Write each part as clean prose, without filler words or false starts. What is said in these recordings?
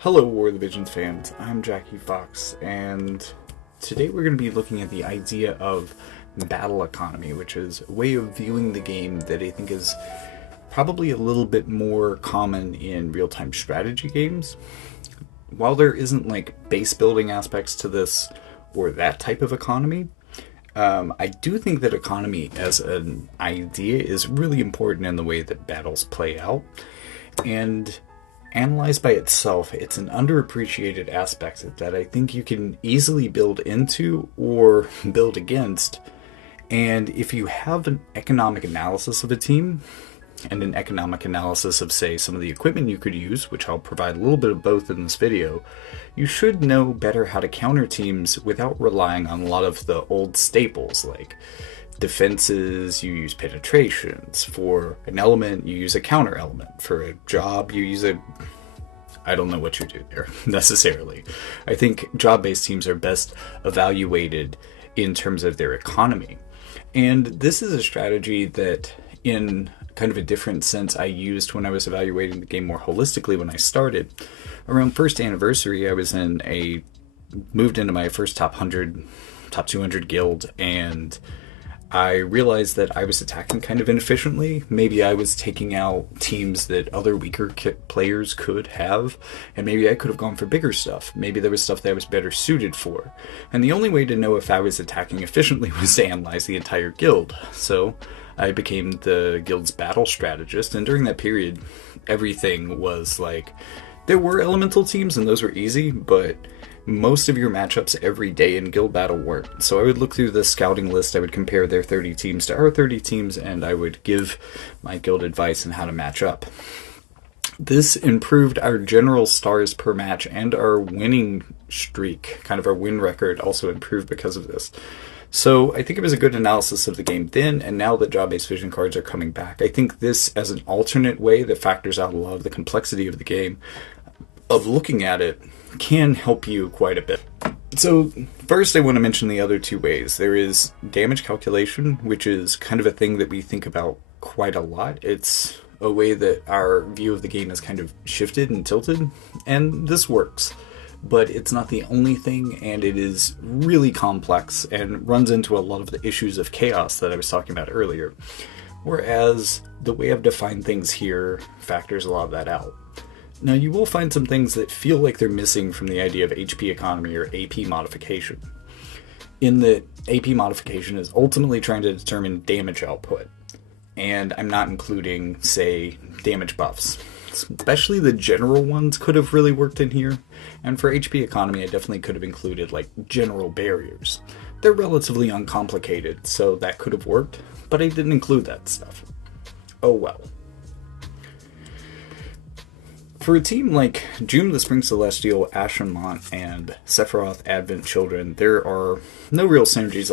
Hello War of the Visions fans, I'm Jackie Fox, and today we're going to be looking at the idea of battle economy, which is a way of viewing the game that I think is probably a little bit more common in real-time strategy games. While there isn't like base building aspects to this or that type of economy, I do think that economy as an idea is really important in the way that battles play out, and analyzed by itself, it's an underappreciated aspect that I think you can easily build into or build against. And if you have an economic analysis of a team and an economic analysis of, say, some of the equipment you could use, which I'll provide a little bit of both in this video, you should know better how to counter teams without relying on a lot of the old staples like defenses. You use penetrations. For an element, you use a counter element. For a job, you use I don't know what you do there necessarily. I think job-based teams are best evaluated in terms of their economy. And this is a strategy that, in kind of a different sense, I used when I was evaluating the game more holistically when I started. Around first anniversary, I was moved into my first top 100, top 200 guild, and I realized that I was attacking kind of inefficiently. Maybe I was taking out teams that other weaker players could have, and maybe I could have gone for bigger stuff. Maybe there was stuff that I was better suited for. And the only way to know if I was attacking efficiently was to analyze the entire guild. So I became the guild's battle strategist, and during that period, everything was like, there were elemental teams, and those were easy, but most of your matchups every day in guild battle weren't. So I would look through the scouting list, I would compare their 30 teams to our 30 teams, and I would give my guild advice on how to match up. This improved our general stars per match, and our winning streak, kind of our win record, also improved because of this. So I think it was a good analysis of the game then, and now that job-based vision cards are coming back, I think this as an alternate way that factors out a lot of the complexity of the game, of looking at it, can help you quite a bit. So first I want to mention the other two ways. There is damage calculation, which is kind of a thing that we think about quite a lot. It's a way that our view of the game has kind of shifted and tilted, and this works. But it's not the only thing, and it is really complex and runs into a lot of the issues of chaos that I was talking about earlier. Whereas the way I've defined things here factors a lot of that out. Now, you will find some things that feel like they're missing from the idea of HP economy or AP modification. In that AP modification is ultimately trying to determine damage output. And I'm not including, say, damage buffs. Especially the general ones could have really worked in here. And for HP economy, I definitely could have included, like, general barriers. They're relatively uncomplicated, so that could have worked. But I didn't include that stuff. Oh well. For a team like Doom the Spring Celestial, Ashenmont, and Sephiroth Advent Children, there are no real synergies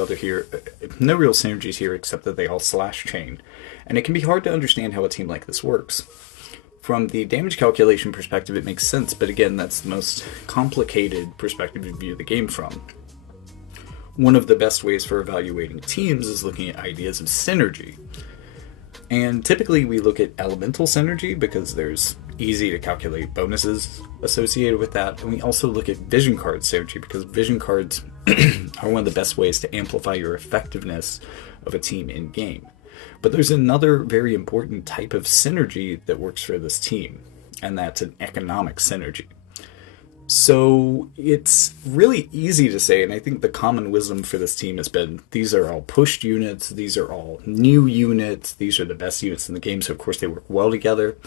here except that they all slash chain, and it can be hard to understand how a team like this works. From the damage calculation perspective, it makes sense, but again, that's the most complicated perspective to view the game from. One of the best ways for evaluating teams is looking at ideas of synergy. And typically we look at elemental synergy because there's easy to calculate bonuses associated with that. And we also look at vision card synergy because vision cards are one of the best ways to amplify your effectiveness of a team in game. But there's another very important type of synergy that works for this team, and that's an economic synergy. So it's really easy to say, and I think the common wisdom for this team has been, these are all pushed units, these are all new units, these are the best units in the game, so of course they work well together.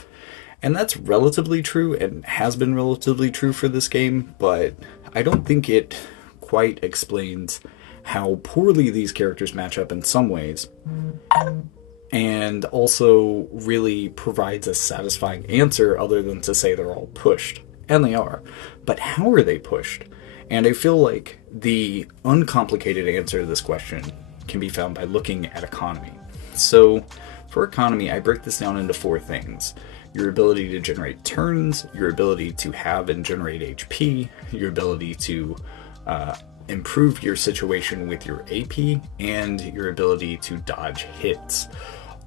And that's relatively true, and has been relatively true for this game, but I don't think it quite explains how poorly these characters match up in some ways, and also really provides a satisfying answer other than to say they're all pushed. And they are. But how are they pushed? And I feel like the uncomplicated answer to this question can be found by looking at economy. So for economy, I break this down into 4 things. Your ability to generate turns, your ability to have and generate HP, your ability to improve your situation with your AP, and your ability to dodge hits.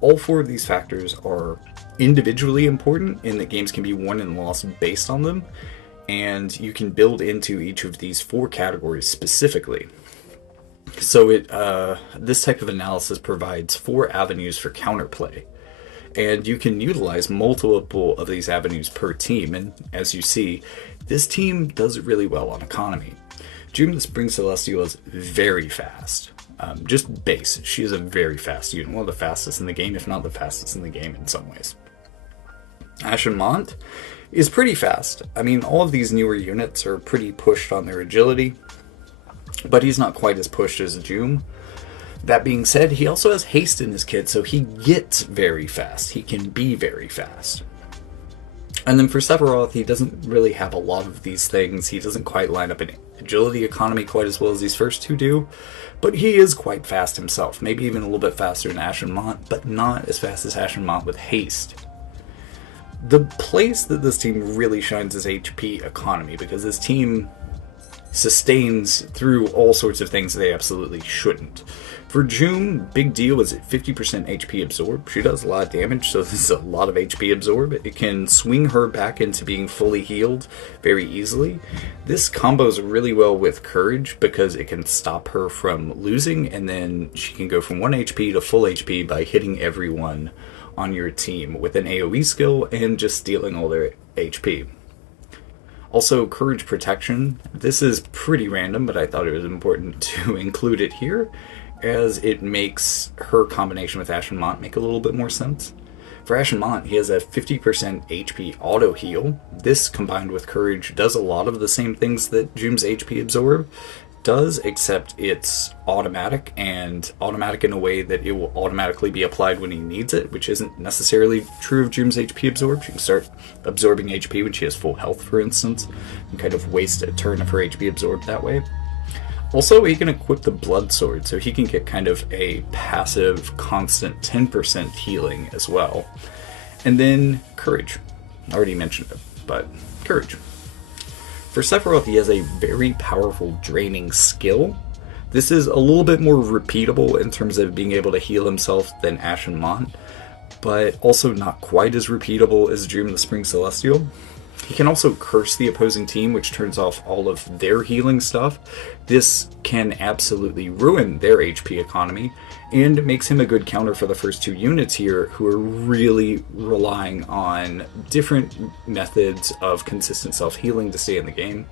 All 4 of these factors are individually important in that games can be won and lost based on them, and you can build into each of these 4 categories specifically. So this type of analysis provides 4 avenues for counterplay, and you can utilize multiple of these avenues per team. And as you see, this team does really well on economy. June the Spring Celestial is very fast. Just base, she is a very fast unit, one of the fastest in the game, if not the fastest in the game in some ways. Ashen Mont is pretty fast. I mean, all of these newer units are pretty pushed on their agility, but he's not quite as pushed as June. That being said, he also has haste in his kit, so he gets very fast. He can be very fast. And then for Sephiroth, he doesn't really have a lot of these things. He doesn't quite line up in agility economy quite as well as these first 2 do, but he is quite fast himself. Maybe even a little bit faster than Ashen Mont, but not as fast as Ashen Mont with haste. The place that this team really shines is HP economy, because this team sustains through all sorts of things they absolutely shouldn't. For June, big deal is at 50% HP absorb. She does a lot of damage, so this is a lot of HP absorb. It can swing her back into being fully healed very easily. This combos really well with Courage because it can stop her from losing, and then she can go from 1 HP to full HP by hitting everyone on your team with an AoE skill and just stealing all their HP. Also, Courage Protection. This is pretty random, but I thought it was important to include it here, as it makes her combination with Ashen Mont make a little bit more sense. For Ashen Mont, he has a 50% HP auto heal. This, combined with Courage, does a lot of the same things that June's HP absorb does, except it's automatic, and automatic in a way that it will automatically be applied when he needs it, which isn't necessarily true of June's HP absorb. She can start absorbing HP when she has full health, for instance, and kind of waste a turn of her HP absorbed that way. Also, he can equip the Blood Sword, so he can get kind of a passive, constant 10% healing as well. And then Courage. I already mentioned it, but Courage. For Sephiroth, he has a very powerful draining skill. This is a little bit more repeatable in terms of being able to heal himself than Ashen Mont, but also not quite as repeatable as June the Spring Celestial. He can also curse the opposing team, which turns off all of their healing stuff. This can absolutely ruin their HP economy, and makes him a good counter for the first 2 units here, who are really relying on different methods of consistent self-healing to stay in the game.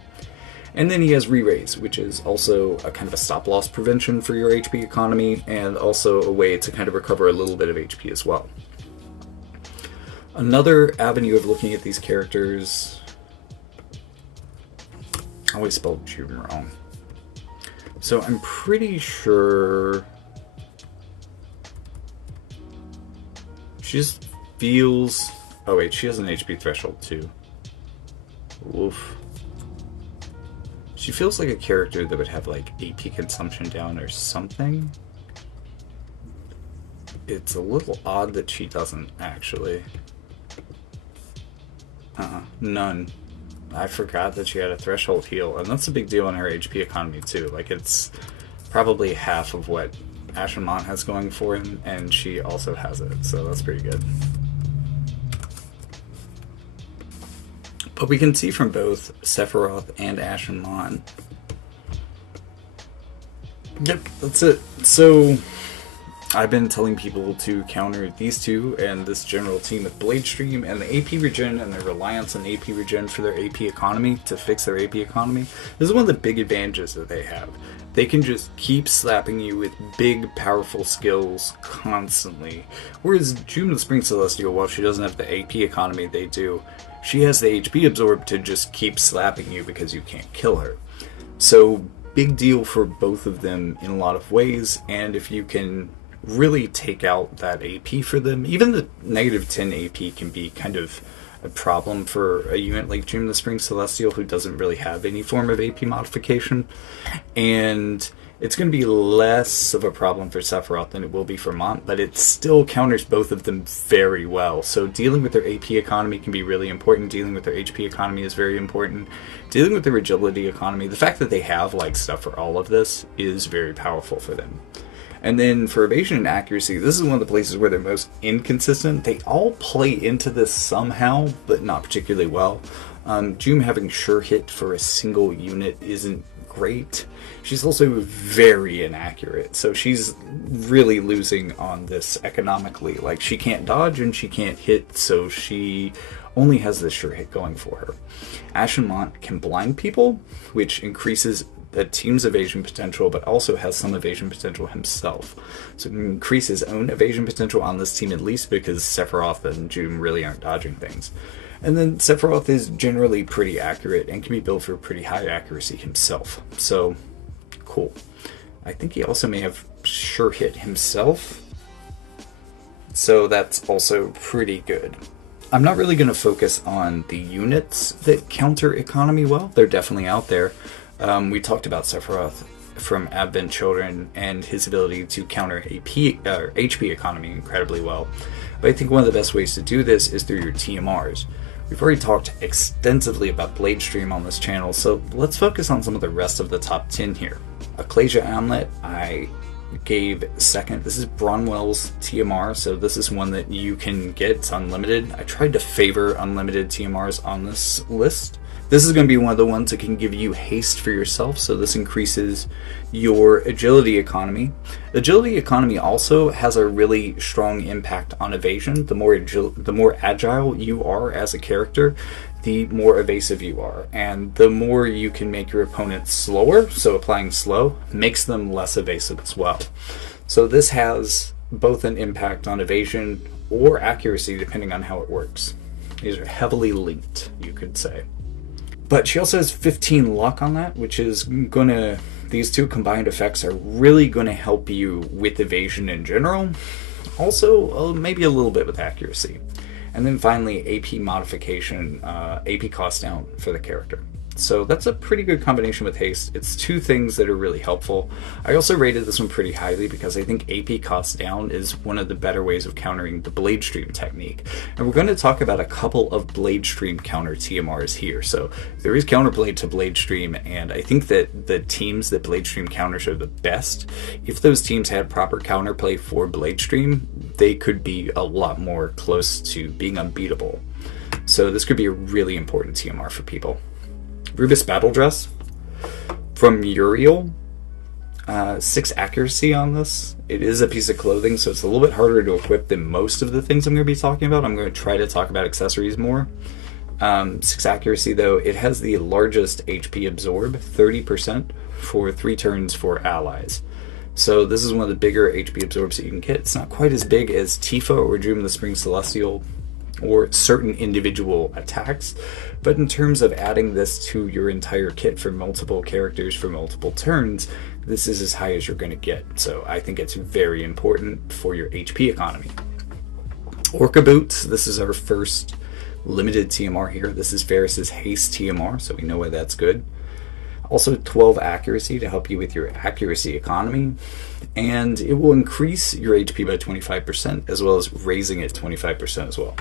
And then he has Re-Raise, which is also a kind of a stop-loss prevention for your HP economy, and also a way to kind of recover a little bit of HP as well. Another avenue of looking at these characters... I always spelled June wrong. So I'm pretty sure... she just feels... oh wait, she has an HP threshold too. Woof. She feels like a character that would have like AP consumption down or something. It's a little odd that she doesn't actually. None. I forgot that she had a threshold heal, and that's a big deal in her HP economy too. Like, it's probably half of what Ashen Mont has going for him, and she also has it, so that's pretty good. But we can see from both Sephiroth and Ashen Mont. Yep, that's it. So I've been telling people to counter these 2 and this general team with Blade Stream and the AP regen and their reliance on AP regen for their AP economy to fix their AP economy. This is one of the big advantages that they have. They can just keep slapping you with big, powerful skills constantly. Whereas June the Spring Celestial, while she doesn't have the AP economy they do, she has the HP absorb to just keep slapping you because you can't kill her. So, big deal for both of them in a lot of ways, and if you can really take out that AP for them, even the negative 10 AP can be kind of a problem for a unit like June the Spring Celestial who doesn't really have any form of AP modification, and it's going to be less of a problem for Sephiroth than it will be for Mont, but it still counters both of them very well. So dealing with their AP economy can be really important, dealing with their HP economy is very important, dealing with their agility economy, the fact that they have like stuff for all of this is very powerful for them. And then for evasion and accuracy, this is one of the places where they're most inconsistent. They all play into this somehow, but not particularly well. June having sure hit for a single unit isn't great. She's also very inaccurate, so she's really losing on this economically. Like, she can't dodge and she can't hit, so she only has this sure hit going for her. Ashenmont can blind people, which increases the team's evasion potential, but also has some evasion potential himself. So it can increase his own evasion potential on this team at least, because Sephiroth and June really aren't dodging things. And then Sephiroth is generally pretty accurate and can be built for pretty high accuracy himself. So, cool. I think he also may have sure hit himself, so that's also pretty good. I'm not really going to focus on the units that counter economy well. They're definitely out there. We talked about Sephiroth from Advent Children and his ability to counter HP economy incredibly well. But I think one of the best ways to do this is through your TMRs. We've already talked extensively about Blade Stream on this channel, so let's focus on some of the rest of the top 10 here. Ecclesia Amulet, I gave second. This is Bronwell's TMR, so this is one that you can get. It's unlimited. I tried to favor unlimited TMRs on this list. This is going to be one of the ones that can give you haste for yourself, so this increases your agility economy. Agility economy also has a really strong impact on evasion. The more agile you are as a character, the more evasive you are, and the more you can make your opponents slower, so applying slow makes them less evasive as well. So this has both an impact on evasion or accuracy depending on how it works. These are heavily linked, you could say. But she also has 15 luck on that, which is gonna, these two combined effects are really gonna help you with evasion in general. Also, maybe a little bit with accuracy. And then finally, AP modification, AP cost down for the character. So that's a pretty good combination with haste. It's two things that are really helpful. I also rated this one pretty highly because I think AP cost down is one of the better ways of countering the Blade Stream technique. And we're going to talk about a couple of Blade Stream counter TMRs here. So there is counterblade to Blade Stream, and I think that the teams that Blade Stream counters are the best. If those teams had proper counterplay for Blade Stream, they could be a lot more close to being unbeatable. So this could be a really important TMR for people. Rubus Battle Dress from Uriel, 6 accuracy on this. It is a piece of clothing, so it's a little bit harder to equip than most of the things I'm going to be talking about. I'm going to try to talk about accessories more. 6 accuracy though, it has the largest HP absorb, 30% for 3 turns for allies. So this is one of the bigger HP absorbs that you can get. It's not quite as big as Tifa or Dream the Spring Celestial or certain individual attacks, but in terms of adding this to your entire kit for multiple characters for multiple turns, this is as high as you're going to get. So I think it's very important for your HP economy. Orca Boots, this is our first limited TMR here. This is Varys' haste TMR, so we know why that's good. Also 12 accuracy to help you with your accuracy economy, and it will increase your HP by 25% as well as raising it 25% as well.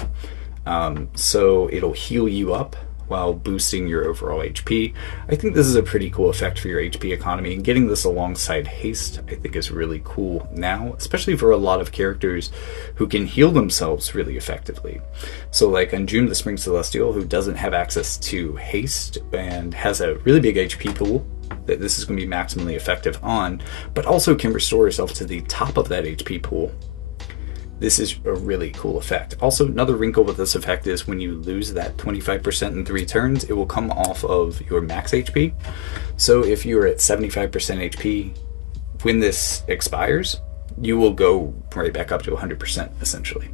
So it'll heal you up while boosting your overall HP. I think this is a pretty cool effect for your HP economy, and getting this alongside haste I think is really cool now, especially for a lot of characters who can heal themselves really effectively. So like Anjum the Spring Celestial, who doesn't have access to haste and has a really big HP pool that this is going to be maximally effective on, but also can restore herself to the top of that HP pool. This is a really cool effect. Also, another wrinkle with this effect is when you lose that 25% in 3 turns, it will come off of your max HP. So if you're at 75% HP, when this expires, you will go right back up to 100% essentially.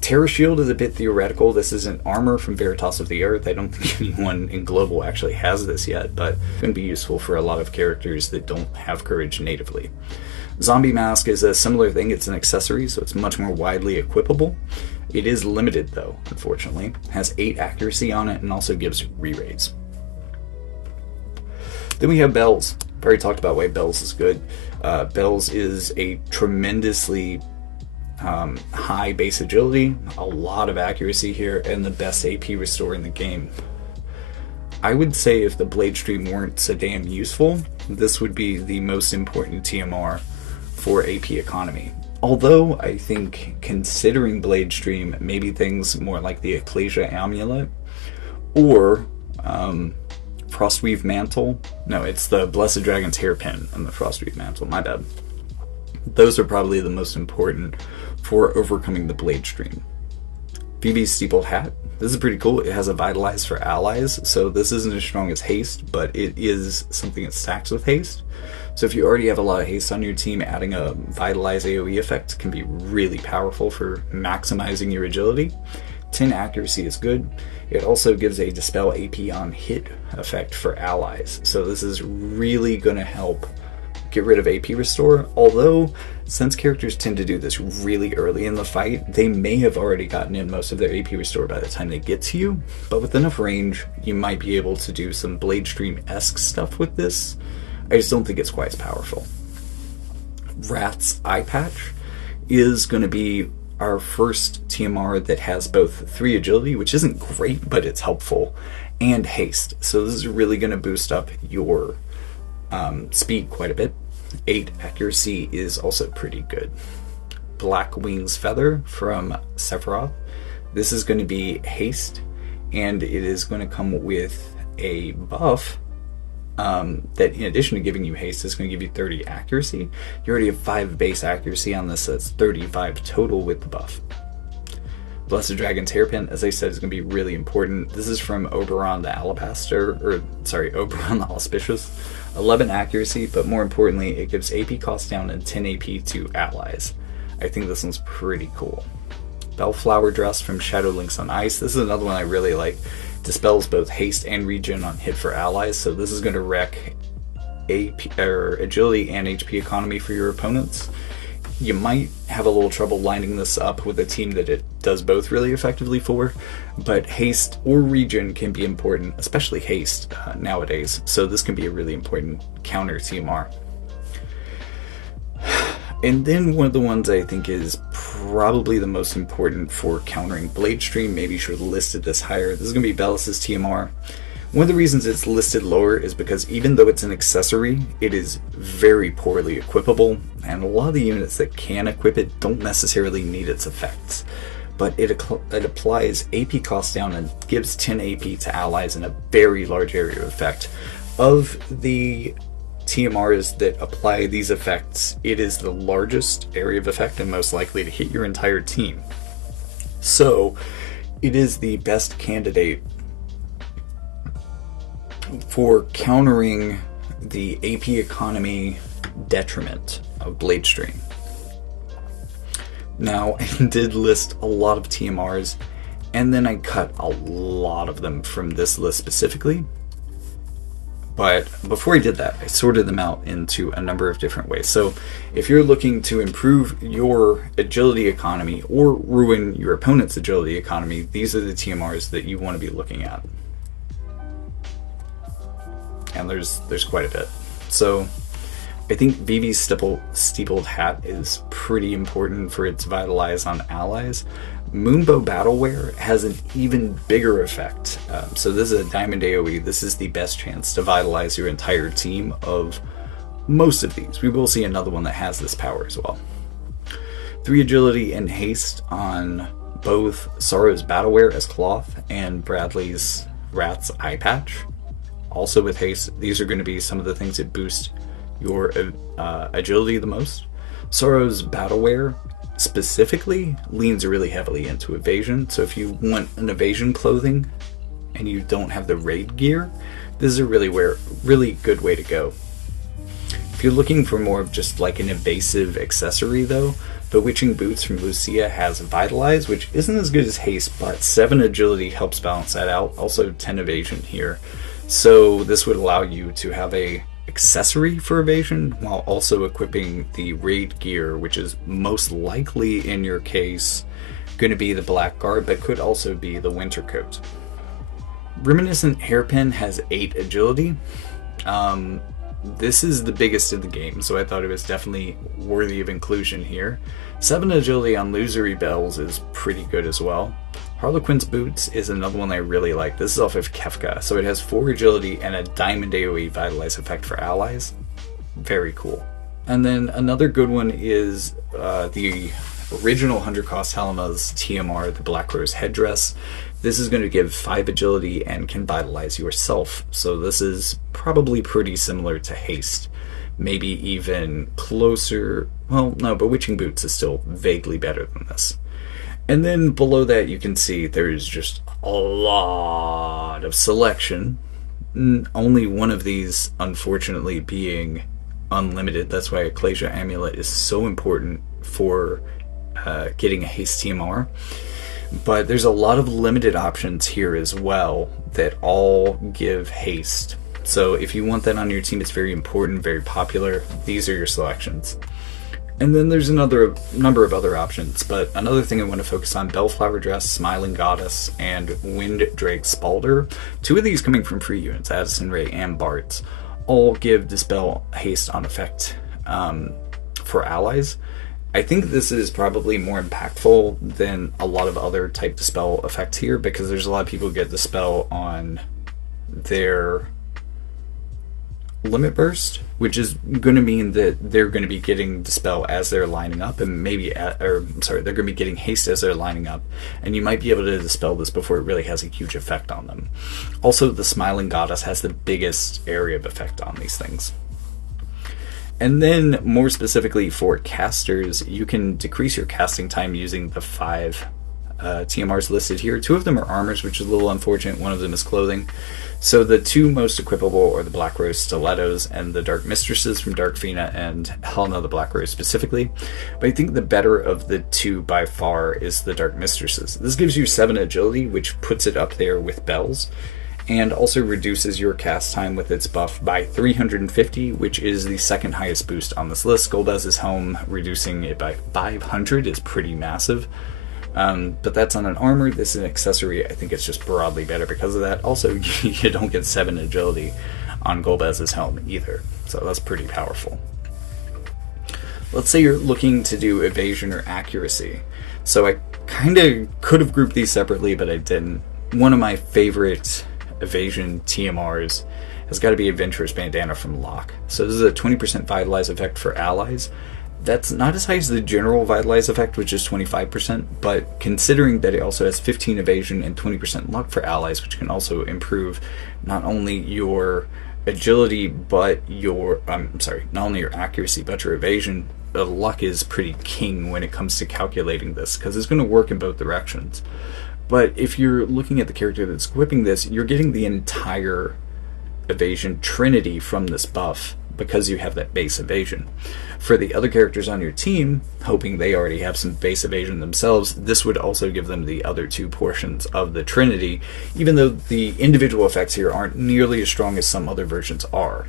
Terra Shield is a bit theoretical. This is an armor from Veritas of the Earth. I don't think anyone in Global actually has this yet, but it's going to be useful for a lot of characters that don't have courage natively. Zombie Mask is a similar thing. It's an accessory, so it's much more widely equipable. It is limited though, unfortunately. It has 8 accuracy on it and also gives re-raise. Then we have Bells. I've already talked about why Bells is good. Bells is a tremendously high base agility, a lot of accuracy here, and the best AP restore in the game. I would say if the Blade Stream weren't so damn useful, this would be the most important TMR for AP economy. Although I think considering Blade Stream, maybe things more like the Ecclesia Amulet or Frostweave Mantle. No, it's the Blessed Dragon's Hairpin and the Frostweave Mantle, my bad. Those are probably the most important for overcoming the Blade Stream. VV's Steepled Hat. This is pretty cool. It has a Vitalize for allies, so this isn't as strong as Haste, but it is something that stacks with Haste. So if you already have a lot of Haste on your team, adding a Vitalize AoE effect can be really powerful for maximizing your agility. 10 accuracy is good. It also gives a Dispel AP on hit effect for allies, so this is really going to help get rid of AP Restore, although since characters tend to do this really early in the fight, they may have already gotten in most of their AP Restore by the time they get to you, but with enough range, you might be able to do some Blade Stream-esque stuff with this. I just don't think it's quite as powerful. Rat's Eye Patch is going to be our first TMR that has both 3 agility, which isn't great, but it's helpful, and haste. So this is really going to boost up your speed quite a bit. 8 accuracy is also pretty good. Black Wings Feather from Sephiroth. This is going to be haste, and it is going to come with a buff that, in addition to giving you haste, is going to give you 30 accuracy. You already have 5 base accuracy on this, so it's 35 total with the buff. Blessed Dragon's Hairpin, as I said, is going to be really important. This is from Oberon the Alabaster, Oberon the Auspicious. 11 accuracy, but more importantly, it gives AP cost down and 10 AP to allies. I think this one's pretty cool. Bellflower Dress from Shadow Links on Ice. This is another one I really like. Dispels both haste and regen on hit for allies, so this is going to wreck AP, agility and HP economy for your opponents. You might have a little trouble lining this up with a team that it does both really effectively for, but haste or regen can be important, especially haste nowadays, so this can be a really important counter TMR. And then one of the ones I think is probably the most important for countering Blade Stream, maybe should have listed this higher. This is going to be Belis's TMR. One of the reasons it's listed lower is because even though it's an accessory, it is very poorly equipable, and a lot of the units that can equip it don't necessarily need its effects. But it applies AP cost down and gives 10 AP to allies in a very large area of effect. Of the TMRs that apply these effects, it is the largest area of effect and most likely to hit your entire team. So it is the best candidate for countering the AP economy detriment of Blade Stream. Now, I did list a lot of TMRs, and then I cut a lot of them from this list specifically. But before I did that, I sorted them out into a number of different ways. So if you're looking to improve your agility economy or ruin your opponent's agility economy, these are the TMRs that you want to be looking at. And there's quite a bit. So I think VV's Steepled Hat is pretty important for its Vitalize on allies. Moonbow Battleware has an even bigger effect. So this is a Diamond AoE. This is the best chance to Vitalize your entire team of most of these. We will see another one that has this power as well. 3 agility and haste on both Sorrow's Battleware as Cloth and Bradley's Rat's Eye Patch. Also with haste, these are going to be some of the things that boost your agility the most. Sorrow's Battleware specifically leans really heavily into evasion, so if you want an evasion clothing and you don't have the raid gear, this is a really good way to go. If you're looking for more of just like an evasive accessory though, Bewitching Boots from Lucia has Vitalize, which isn't as good as haste, but 7 agility helps balance that out, also 10 evasion here. So this would allow you to have a accessory for evasion while also equipping the raid gear, which is most likely in your case going to be the black garb, but could also be the winter coat. Reminiscent Hairpin has 8 agility. This is the biggest in the game, so I thought it was definitely worthy of inclusion here. 7 agility on Lusory Bells is pretty good as well. Harlequin's Boots is another one I really like. This is off of Kefka, so it has 4 agility and a Diamond AoE Vitalize effect for allies. Very cool. And then another good one is the original 100 cost Helma's TMR, the Black Rose Headdress. This is going to give 5 agility and can vitalize yourself. So this is probably pretty similar to haste. Maybe even closer. Well, no, Bewitching Boots is still vaguely better than this. And then below that you can see there's just a lot of selection. Only one of these, unfortunately, being unlimited. That's why Ecclesia Amulet is so important for getting a haste TMR. But there's a lot of limited options here as well that all give haste. So if you want that on your team, it's very important, very popular. These are your selections. And then there's another number of other options, but another thing I want to focus on, Bellflower Dress, Smiling Goddess, and Wind Drake Spalder. 2 of these coming from free units, Addison Ray and Bart's, all give Dispel haste on effect for allies. I think this is probably more impactful than a lot of other type Dispel effects here, because there's a lot of people who get Dispel on their Limit Burst, which is going to mean that they're going to be getting Dispel as they're lining up, and they're going to be getting haste as they're lining up, and you might be able to Dispel this before it really has a huge effect on them. Also, the Smiling Goddess has the biggest area of effect on these things. And then, more specifically for casters, you can decrease your casting time using the 5 TMRs listed here. 2 of them are armors, which is a little unfortunate. 1 of them is clothing. So the 2 most equipable are the Black Rose Stilettos and the Dark Mistresses from Dark Fina and Helena the Black Rose specifically. But I think the better of the 2 by far is the Dark Mistresses. This gives you 7 agility, which puts it up there with Belle's, and also reduces your cast time with its buff by 350, which is the 2nd highest boost on this list. Golbez's Helm reducing it by 500 is pretty massive. But that's on an armor. This is an accessory. I think it's just broadly better because of that. Also, you don't get 7 agility on Golbez's Helm either, so that's pretty powerful. Let's say you're looking to do evasion or accuracy. So I kind of could have grouped these separately, but I didn't. One of my favorite evasion TMRs has got to be Adventurer's Bandana from Locke. So this is a 20% Vitalize effect for allies. That's not as high as the general Vitalize effect, which is 25%, but considering that it also has 15 evasion and 20% luck for allies, which can also improve not only your agility, but not only your accuracy, but your evasion, luck is pretty king when it comes to calculating this, because it's going to work in both directions. But if you're looking at the character that's equipping this, you're getting the entire evasion trinity from this buff, because you have that base evasion. For the other characters on your team, hoping they already have some base evasion themselves, this would also give them the other 2 portions of the trinity, even though the individual effects here aren't nearly as strong as some other versions are.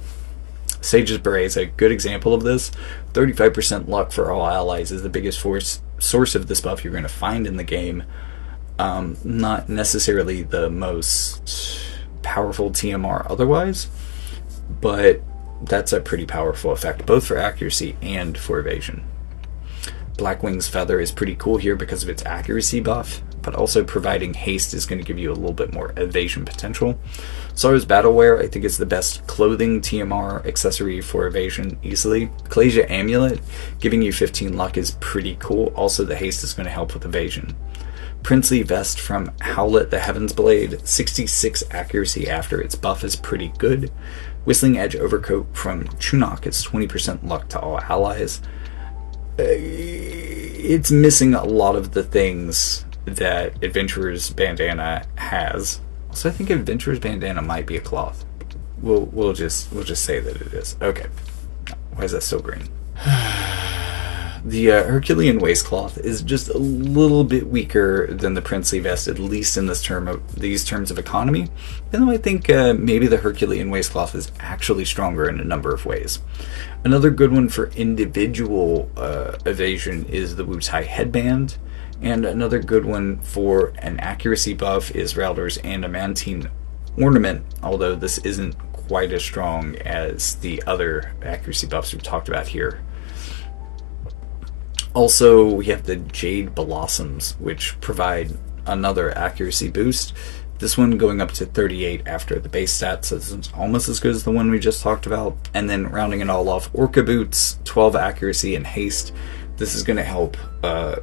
Sage's Beret is a good example of this. 35% luck for all allies is the biggest source of this buff you're going to find in the game. Not necessarily the most powerful TMR otherwise, but that's a pretty powerful effect, both for accuracy and for evasion. Blackwing's Feather is pretty cool here because of its accuracy buff, but also providing haste is going to give you a little bit more evasion potential. Sorrow's Battlewear, I think, is the best clothing TMR accessory for evasion easily. Ecclesia Amulet, giving you 15 luck, is pretty cool. Also, the haste is going to help with evasion. Princely Vest from Howlet the Heaven's Blade, 66 accuracy after its buff is pretty good. Whistling Edge Overcoat from Chunok is 20% luck to all allies. It's missing a lot of the things that Adventurer's Bandana has. So I think Adventurer's Bandana might be a cloth. We'll just say that it is. Okay. Why is that so green? The Herculean Waistcloth is just a little bit weaker than the Princely Vest, at least in these terms of economy, even though I think maybe the Herculean Waistcloth is actually stronger in a number of ways. Another good one for individual evasion is the Wu Tai Headband, and another good one for an accuracy buff is Raldor's Adamantine Ornament, although this isn't quite as strong as the other accuracy buffs we've talked about here. Also, we have the Jade Blossoms, which provide another accuracy boost. This one going up to 38 after the base stats, so it's almost as good as the one we just talked about. And then rounding it all off, Orca Boots, 12 accuracy and haste. This is going to help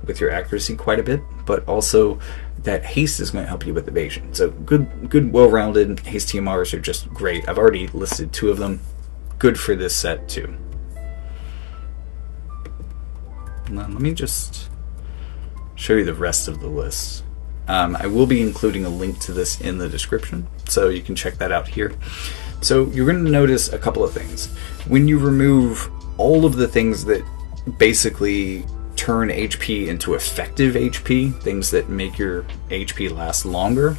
with your accuracy quite a bit, but also that haste is going to help you with evasion. So good, well-rounded haste TMRs are just great. I've already listed 2 of them. Good for this set too. Now, let me just show you the rest of the list. I will be including a link to this in the description, so you can check that out here. So you're going to notice a couple of things. When you remove all of the things that basically turn HP into effective HP, things that make your HP last longer,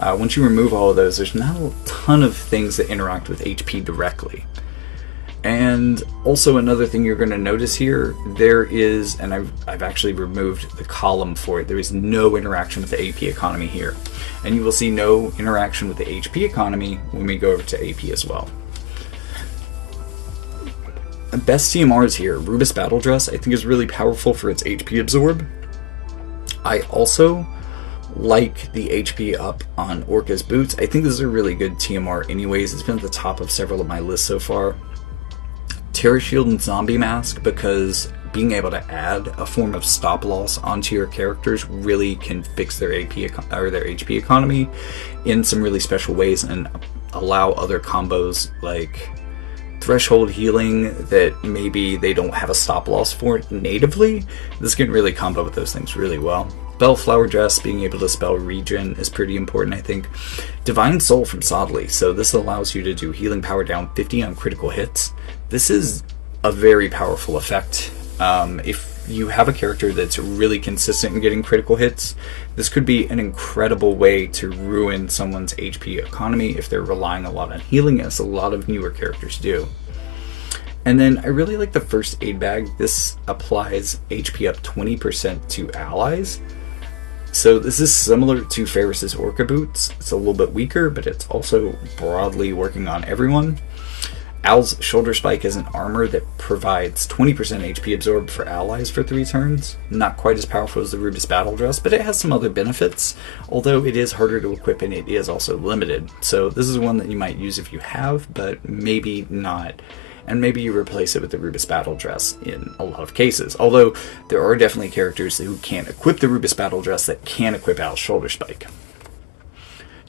once you remove all of those, there's not a ton of things that interact with HP directly. And also another thing you're going to notice here, there is, and I've actually removed the column for it, there is no interaction with the AP economy here. And you will see no interaction with the HP economy when we go over to AP as well. Best TMRs here, Rubus Battle Dress I think is really powerful for its HP absorb. I also like the HP up on Orca's Boots. I think this is a really good TMR anyways. It's been at the top of several of my lists so far. Terror Shield and Zombie Mask, because being able to add a form of stop loss onto your characters really can fix their AP or their HP economy in some really special ways and allow other combos like Threshold Healing that maybe they don't have a stop loss for natively. This can really combo with those things really well. Bellflower Dress, being able to spell regen is pretty important, I think. Divine Soul from Sodley, so this allows you to do healing power down 50 on critical hits. This is a very powerful effect. If you have a character that's really consistent in getting critical hits, this could be an incredible way to ruin someone's HP economy if they're relying a lot on healing, as a lot of newer characters do. And then I really like the first aid bag. This applies HP up 20% to allies. So this is similar to Ferris's Orca Boots. It's a little bit weaker, but it's also broadly working on everyone. Al's Shoulder Spike is an armor that provides 20% HP absorb for allies for 3 turns. Not quite as powerful as the Rubus Battle Dress, but it has some other benefits, although it is harder to equip and it is also limited. So this is one that you might use if you have, but maybe not. And maybe you replace it with the Rubus Battle Dress in a lot of cases. Although there are definitely characters who can't equip the Rubus Battle Dress that can equip Al's Shoulder Spike.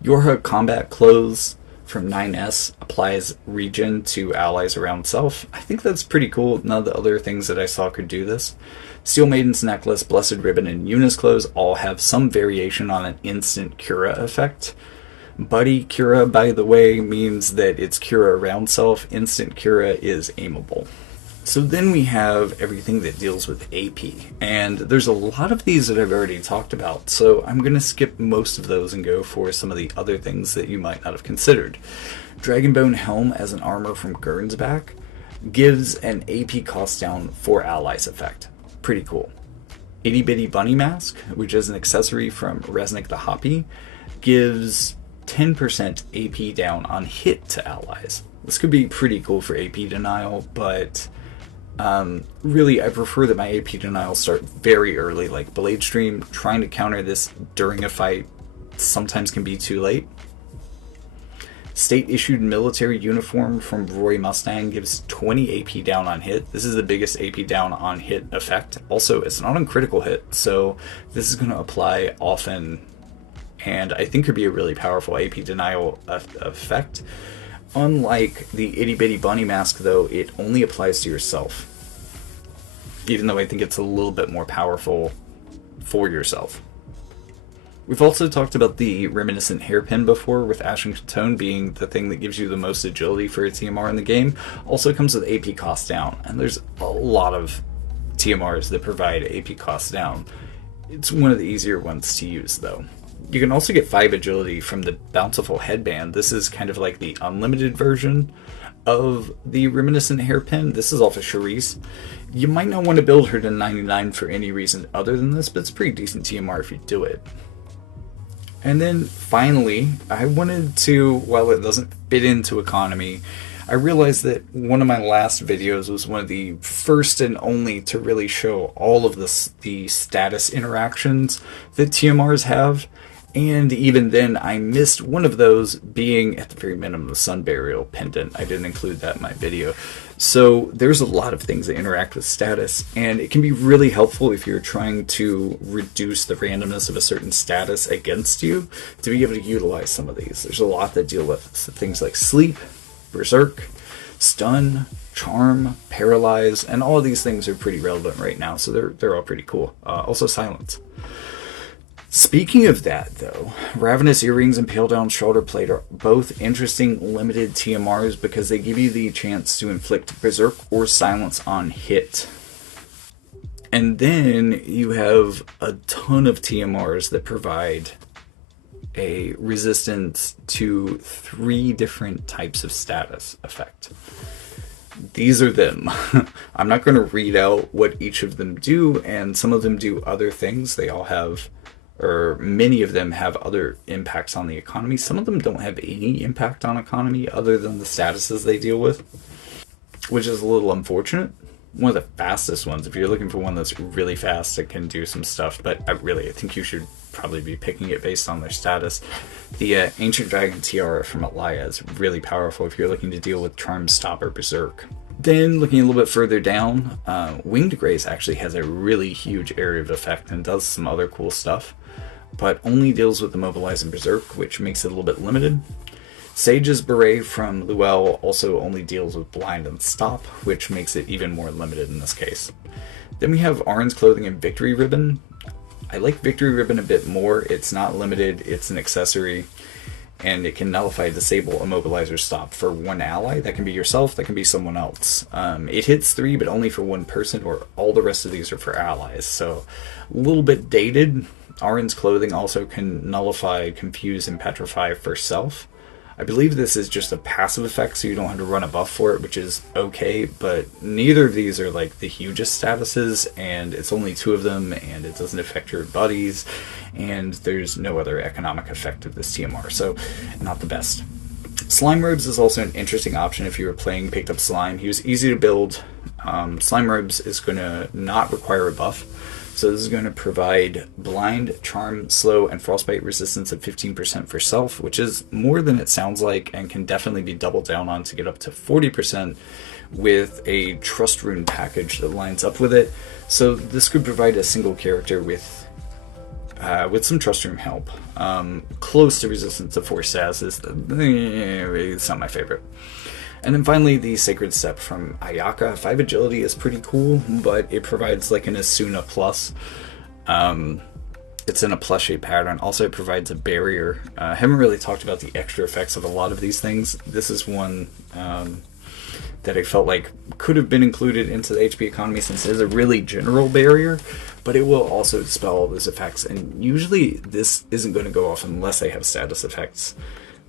Yorha Combat Clothes from 9S applies regen to allies around self. I think that's pretty cool. None of the other things that I saw could do this. Steel Maiden's Necklace, Blessed Ribbon, and Eunice Clothes all have some variation on an instant Cura effect. Buddy Cura, by the way, means that it's Cura around self. Instant Cura is aimable. So then we have everything that deals with AP, and there's a lot of these that I've already talked about, so I'm going to skip most of those and go for some of the other things that you might not have considered. Dragonbone Helm as an armor from Gernsback gives an AP cost down for allies effect. Pretty cool. Itty Bitty Bunny Mask, which is an accessory from Resnick the Hoppy, gives 10% AP down on hit to allies. This could be pretty cool for AP denial, but really I prefer that my AP denial start very early, like Blade Stream. Trying to counter this during a fight sometimes can be too late. State-issued military uniform from Roy Mustang gives 20 AP down on hit. This is the biggest AP down on hit effect. Also, it's not on critical hit, so this is going to apply often, and I think could be a really powerful AP denial effect. Unlike the Itty Bitty Bunny Mask, though, it only applies to yourself, even though I think it's a little bit more powerful for yourself. We've also talked about the Reminiscent Hairpin before, with Ashen Tone being the thing that gives you the most agility for a TMR in the game. Also comes with AP cost down, and there's a lot of TMRs that provide AP cost down. It's one of the easier ones to use, though. You can also get 5 agility from the Bountiful Headband. This is kind of like the unlimited version of the Reminiscent Hairpin. This is off of Charisse. You might not want to build her to 99 for any reason other than this, but it's a pretty decent TMR if you do it. And then finally, I wanted to, while it doesn't fit into economy, I realized that one of my last videos was one of the first and only to really show all of the status interactions that TMRs have. And even then, I missed one of those being, at the very minimum, the Sun Burial Pendant. I didn't include that in my video. So there's a lot of things that interact with status, and it can be really helpful if you're trying to reduce the randomness of a certain status against you to be able to utilize some of these. There's a lot that deal with things like sleep, berserk, stun, charm, paralyze, and all of these things are pretty relevant right now, so they're all pretty cool. Also silence. Speaking of that, though, Ravenous Earrings and Pale Down Shoulder Plate are both interesting limited TMRs because they give you the chance to inflict Berserk or Silence on hit. And then you have a ton of TMRs that provide a resistance to 3 different types of status effect. These are them. I'm not going to read out what each of them do, and some of them do other things. They all have, or many of them have other impacts on the economy. Some of them don't have any impact on economy other than the statuses they deal with, which is a little unfortunate. One of the fastest ones, if you're looking for one that's really fast, it can do some stuff, but I think you should probably be picking it based on their status. The Ancient Dragon Tiara from Alaya is really powerful if you're looking to deal with Charm, Stop, or Berserk. Then, looking a little bit further down, Winged Grace actually has a really huge area of effect and does some other cool stuff, but only deals with Immobilize and Berserk, which makes it a little bit limited. Sage's Beret from Luel also only deals with Blind and Stop, which makes it even more limited in this case. Then we have Arin's Clothing and Victory Ribbon. I like Victory Ribbon a bit more. It's not limited, it's an accessory, and it can nullify, disable, immobilize, or stop for one ally. That can be yourself, that can be someone else. It hits 3, but only for one person, or all the rest of these are for allies. So, a little bit dated. Arin's Clothing also can nullify, confuse, and petrify for self. I believe this is just a passive effect, so you don't have to run a buff for it, which is okay, but neither of these are like the hugest statuses, and it's only 2 of them, and it doesn't affect your buddies, and there's no other economic effect of this TMR, so not the best. Slime Robes is also an interesting option if you were playing Picked Up Slime. He was easy to build. Slime Robes is going to not require a buff. So this is going to provide Blind, Charm, Slow, and Frostbite resistance of 15% for self, which is more than it sounds like and can definitely be doubled down on to get up to 40% with a Trust Rune package that lines up with it. So this could provide a single character with some Trust Rune help. Close to resistance to 4 statuses. It's not my favorite. And then finally, the Sacred Step from Ayaka. 5 agility is pretty cool, but it provides like an Asuna plus. It's in a plus shape pattern. Also, it provides a barrier. I haven't really talked about the extra effects of a lot of these things. This is one that I felt like could have been included into the HP economy since it is a really general barrier, but it will also dispel all those effects. And usually this isn't going to go off unless they have status effects,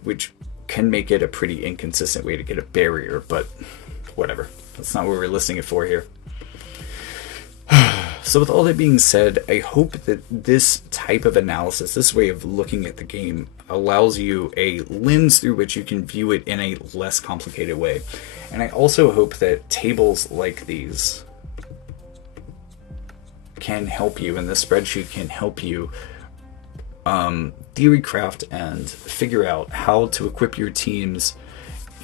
which can make it a pretty inconsistent way to get a barrier, but whatever. That's not what we're listing it for here. So with all that being said, I hope that this type of analysis, this way of looking at the game, allows you a lens through which you can view it in a less complicated way. And I also hope that tables like these can help you, and this spreadsheet can help you theory craft and figure out how to equip your teams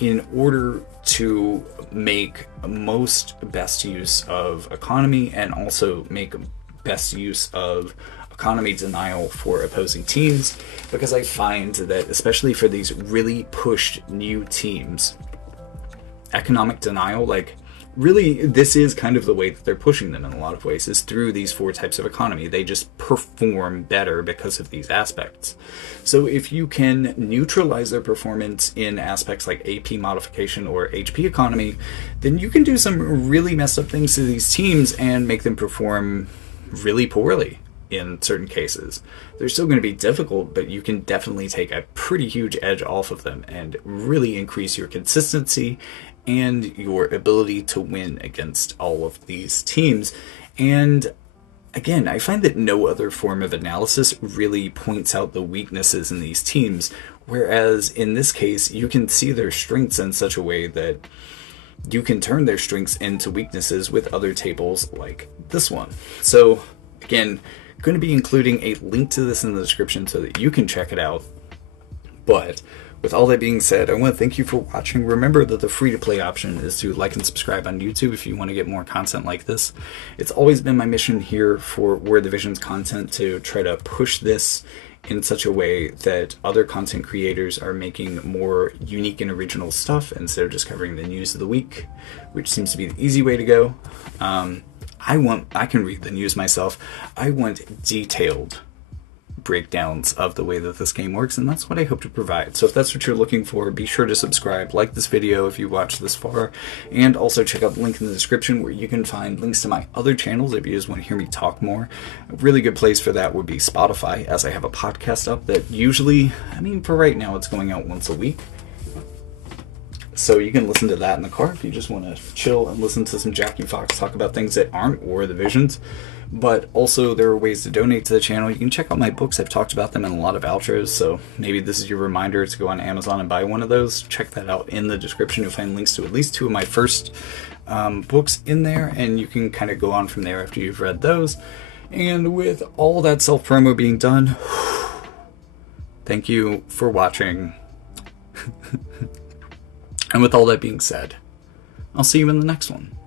in order to make most best use of economy and also make best use of economy denial for opposing teams, because I find that especially for these really pushed new teams, economic denial, like really this is kind of the way that they're pushing them in a lot of ways, is through these 4 types of economy. They just perform better because of these aspects. So if you can neutralize their performance in aspects like AP modification or HP economy, then you can do some really messed up things to these teams and make them perform really poorly in certain cases. They're still going to be difficult, but you can definitely take a pretty huge edge off of them and really increase your consistency and your ability to win against all of these teams. And again, I find that no other form of analysis really points out the weaknesses in these teams, whereas in this case, you can see their strengths in such a way that you can turn their strengths into weaknesses with other tables like this one. So again, going to be including a link to this in the description so that you can check it out. But with all that being said, I want to thank you for watching. Remember that the free-to-play option is to like and subscribe on YouTube if you want to get more content like this. It's always been my mission here for Where the Vision's content to try to push this in such a way that other content creators are making more unique and original stuff instead of just covering the news of the week, which seems to be the easy way to go. I can read the news myself. I want detailed breakdowns of the way that this game works, and that's what I hope to provide. So if that's what you're looking for, be sure to subscribe, like this video if you watched this far, and also check out the link in the description where you can find links to my other channels if you just want to hear me talk more. A really good place for that would be Spotify, as I have a podcast up that usually, for right now, it's going out once a week. So you can listen to that in the car if you just want to chill and listen to some Jackie Fox talk about things that aren't War the Visions. But also there are ways to donate to the channel. You can check out my books. I've talked about them in a lot of outros, so maybe this is your reminder to go on Amazon and buy one of those. Check that out in the description. You'll find links to at least 2 of my first books in there, and you can kind of go on from there after you've read those. And with all that self-promo being done, thank you for watching. And with all that being said, I'll see you in the next one.